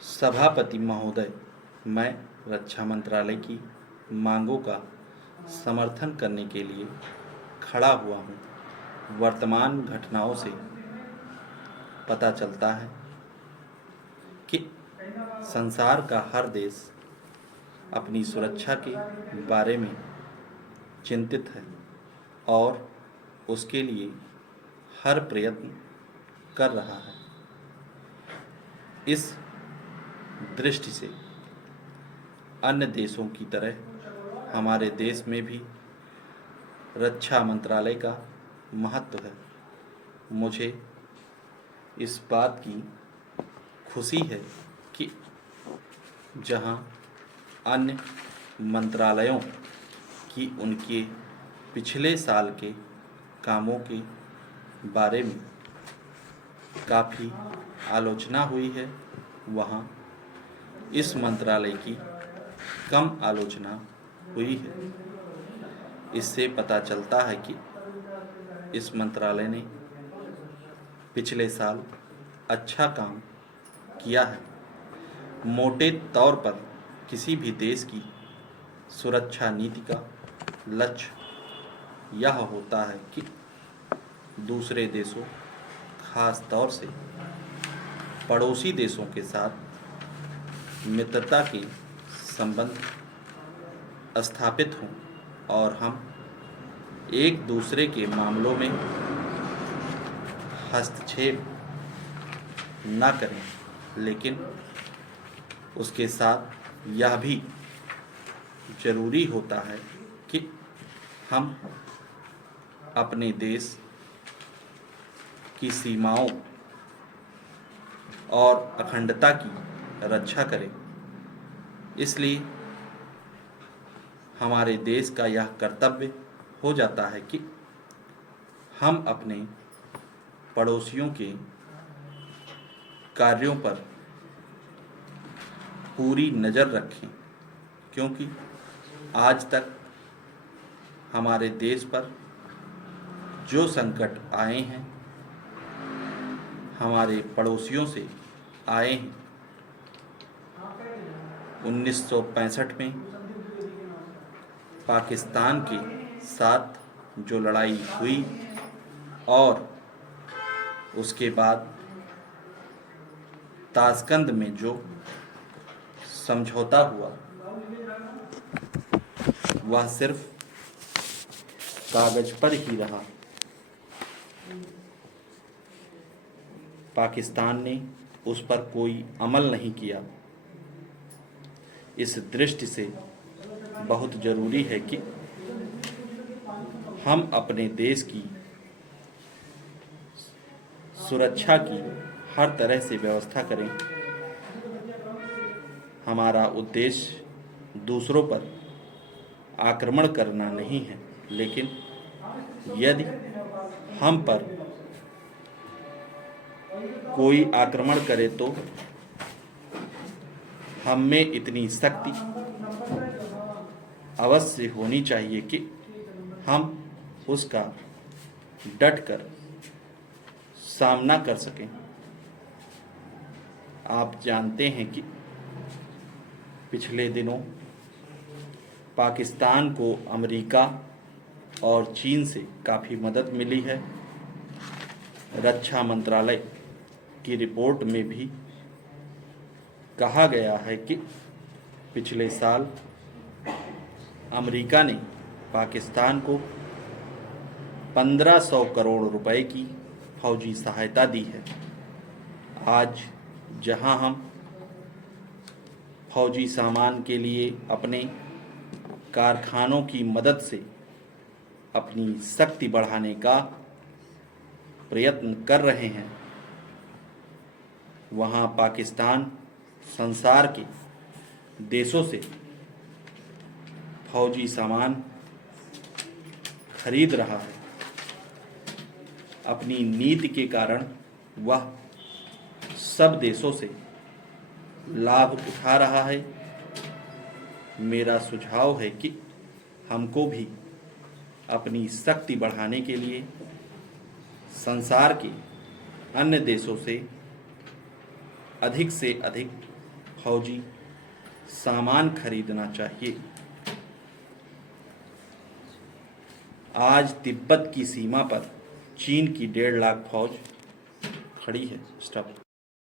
सभापति महोदय, मैं रक्षा मंत्रालय की मांगों का समर्थन करने के लिए खड़ा हुआ हूँ। वर्तमान घटनाओं से पता चलता है कि संसार का हर देश अपनी सुरक्षा के बारे में चिंतित है और उसके लिए हर प्रयत्न कर रहा है। इस दृष्टि से अन्य देशों की तरह हमारे देश में भी रक्षा मंत्रालय का महत्व है। मुझे इस बात की खुशी है कि जहां अन्य मंत्रालयों की उनके पिछले साल के कामों के बारे में काफ़ी आलोचना हुई है, वहाँ इस मंत्रालय की कम आलोचना हुई है। इससे पता चलता है कि इस मंत्रालय ने पिछले साल अच्छा काम किया है। मोटे तौर पर किसी भी देश की सुरक्षा नीति का लक्ष्य यह होता है कि दूसरे देशों, खास तौर से पड़ोसी देशों के साथ मित्रता के संबंध स्थापित हों और हम एक दूसरे के मामलों में हस्तक्षेप न करें, लेकिन उसके साथ यह भी जरूरी होता है कि हम अपने देश की सीमाओं और अखंडता की रक्षा करें। इसलिए हमारे देश का यह कर्तव्य हो जाता है कि हम अपने पड़ोसियों के कार्यों पर पूरी नज़र रखें, क्योंकि आज तक हमारे देश पर जो संकट आए हैं हमारे पड़ोसियों से आए हैं। 1965 में पाकिस्तान के साथ जो लड़ाई हुई और उसके बाद ताशकंद में जो समझौता हुआ, वह सिर्फ कागज पर ही रहा। पाकिस्तान ने उस पर कोई अमल नहीं किया। इस दृष्टि से बहुत जरूरी है कि हम अपने देश की सुरक्षा की हर तरह से व्यवस्था करें। हमारा उद्देश्य दूसरों पर आक्रमण करना नहीं है, लेकिन यदि हम पर कोई आक्रमण करे तो हम में इतनी शक्ति अवश्य होनी चाहिए कि हम उसका डटकर सामना कर सकें। आप जानते हैं कि पिछले दिनों पाकिस्तान को अमेरिका और चीन से काफ़ी मदद मिली है। रक्षा मंत्रालय की रिपोर्ट में भी कहा गया है कि पिछले साल अमेरिका ने पाकिस्तान को 1500 करोड़ रुपए की फौजी सहायता दी है। आज जहां हम फौजी सामान के लिए अपने कारखानों की मदद से अपनी शक्ति बढ़ाने का प्रयत्न कर रहे हैं, वहां पाकिस्तान संसार के देशों से फौजी सामान खरीद रहा है। अपनी नीति के कारण वह सब देशों से लाभ उठा रहा है। मेरा सुझाव है कि हमको भी अपनी शक्ति बढ़ाने के लिए संसार के अन्य देशों से अधिक फौजी सामान खरीदना चाहिए। आज तिब्बत की सीमा पर चीन की 1.5 लाख फौज खड़ी है। स्टॉप।